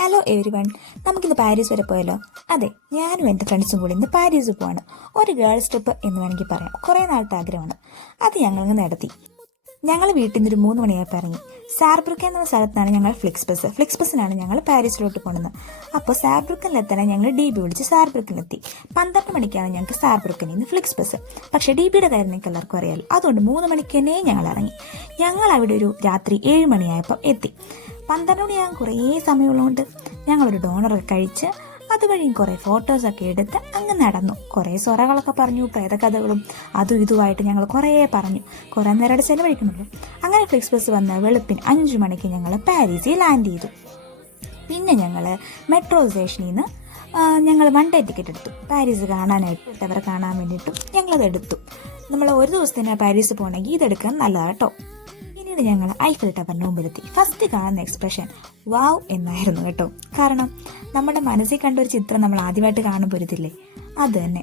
Hello every one, നമുക്കിന്ന് Paris വരെ പോയല്ലോ. അതെ, ഞാനും എൻ്റെ ഫ്രണ്ട്സും കൂടി ഇന്ന് പാരീസ് പോവാണ്. ഒരു ഗേൾസ് ട്രിപ്പ് എന്ന് വേണമെങ്കിൽ പറയാം. കുറേ നാളത്തെ ആഗ്രഹമാണ്. അത് ഞങ്ങളങ്ങ് നടത്തി. ഞങ്ങൾ വീട്ടിൽ നിന്ന് ഒരു 3 മണിയായപ്പോൾ ഇറങ്ങി. സാർബ്രുക്കൻ എന്ന സ്ഥലത്താണ് ഞങ്ങൾ ഫ്ലിക്സ് ബസ്സിനാണ് ഞങ്ങൾ പാരീസിലോട്ട് പോകുന്നത്. അപ്പോൾ സാർബ്രുക്കനിലെത്താൻ ഞങ്ങൾ ഡി ബി വിളിച്ച് സാർബ്രുക്കനിലെത്തി. 12 മണിക്കാണ് ഞങ്ങൾക്ക് സാർബ്രുക്കനിൽ നിന്ന് ഫ്ലിക്സ് ബസ്. പക്ഷേ ഡി ബിയുടെ കാര്യം നിങ്ങൾക്ക് എല്ലാവർക്കും അറിയാമല്ലോ. അതുകൊണ്ട് 3 മണിക്ക് തന്നെ ഞങ്ങൾ ഇറങ്ങി. ഞങ്ങൾ അവിടെ ഒരു രാത്രി 7 മണിയായപ്പോൾ എത്തി. 12 മണിയാകാൻ കുറേ സമയമുള്ളതുകൊണ്ട് ഞങ്ങളൊരു ഡോണറൊക്കെ കഴിച്ച് അതുവഴിയും കുറേ ഫോട്ടോസൊക്കെ എടുത്ത് അങ്ങ് നടന്നു. കുറേ സൊറകളൊക്കെ പറഞ്ഞു, പ്രേതകഥകളും അതും ഇതുമായിട്ട് ഞങ്ങൾ കുറേ പറഞ്ഞു. കുറേ നേരം ചെലവഴിക്കണമല്ലോ. അങ്ങനെ ഫ്ലിക്സ് ബസ് വന്ന വെളുപ്പിന് 5 മണിക്ക് ഞങ്ങൾ പാരീസിൽ ലാൻഡ് ചെയ്തു. പിന്നെ ഞങ്ങൾ മെട്രോ സ്റ്റേഷനിൽ നിന്ന് ഞങ്ങൾ 1 ഡേ ടിക്കറ്റ് എടുത്തു. പാരീസ് കാണാനായിട്ട് അവരെ കാണാൻ വേണ്ടിയിട്ടും ഞങ്ങളത് എടുത്തു. നമ്മൾ ഒരു ദിവസത്തിന് പാരീസ് പോകണമെങ്കിൽ ഇതെടുക്കാൻ നല്ലതാണ് കേട്ടോ. പിന്നീട് ഞങ്ങൾ ഐഫിൽ ടവറിന് മുമ്പിലെത്തി. ഫസ്റ്റ് കാണുന്ന എക്സ്പ്രഷൻ വാവ് എന്നായിരുന്നു കേട്ടോ. കാരണം നമ്മുടെ മനസ്സിൽ കണ്ട ഒരു ചിത്രം നമ്മൾ ആദ്യമായിട്ട് കാണുമ്പോൾ ഒരുതില്ലേ, അത് തന്നെ.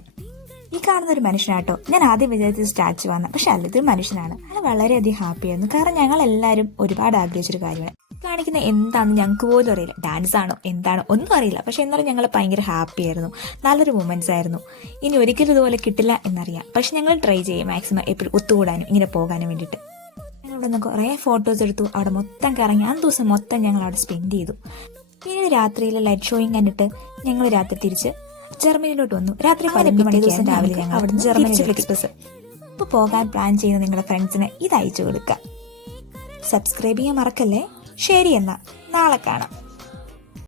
ഈ കാണുന്ന ഒരു മനുഷ്യനാട്ടോ. ഞാൻ ആദ്യം വിചാരിച്ചത് സ്റ്റാച്ചു ആണ്, പക്ഷെ അല്ല, ഇതൊരു മനുഷ്യനാണ്. അയാൾ വളരെയധികം ഹാപ്പിയായിരുന്നു. കാരണം ഞങ്ങൾ എല്ലാവരും ഒരുപാട് ആഗ്രഹിച്ചൊരു കാര്യമാണ്. കാണിക്കുന്ന എന്താണെന്ന് ഞങ്ങൾക്ക് പോലും അറിയില്ല. ഡാൻസ് ആണോ എന്താണോ ഒന്നും അറിയില്ല. പക്ഷെ എന്നാലും ഞങ്ങൾ ഭയങ്കര ഹാപ്പി ആയിരുന്നു. നല്ലൊരു മൊമെന്റ്സ് ആയിരുന്നു. ഇനി ഒരിക്കലും ഇതുപോലെ കിട്ടില്ല എന്നറിയാം. പക്ഷെ ഞങ്ങൾ ട്രൈ ചെയ്യും മാക്സിമം എപ്പോഴും ഒത്തുകൂടാനും ഇങ്ങനെ പോകാനും വേണ്ടിയിട്ട്. അവിടെ നിന്ന് കുറേ ഫോട്ടോസ് എടുത്തു. അവിടെ മൊത്തം കറങ്ങി. ആ ദിവസം മൊത്തം ഞങ്ങൾ അവിടെ സ്പെൻഡ് ചെയ്തു. പിന്നീട് രാത്രിയിൽ ലൈറ്റ് ഷോയും കണ്ടിട്ട് ഞങ്ങൾ രാത്രി തിരിച്ച് ജർമ്മനിയിലോട്ട് വന്നു. രാത്രി 12 ദിവസം രാവിലെ ഞങ്ങൾ അവിടെ ജർമ്മനി ഫ്ലിക്സ് ബസ്. ഇപ്പോൾ പോകാൻ പ്ലാൻ ചെയ്യുന്ന നിങ്ങളുടെ ഫ്രണ്ട്സിന് ഇത് അയച്ചു കൊടുക്കുക. സബ്സ്ക്രൈബ് ചെയ്യാൻ മറക്കല്ലേ. ശരി, എന്നാൽ നാളെ കാണാം.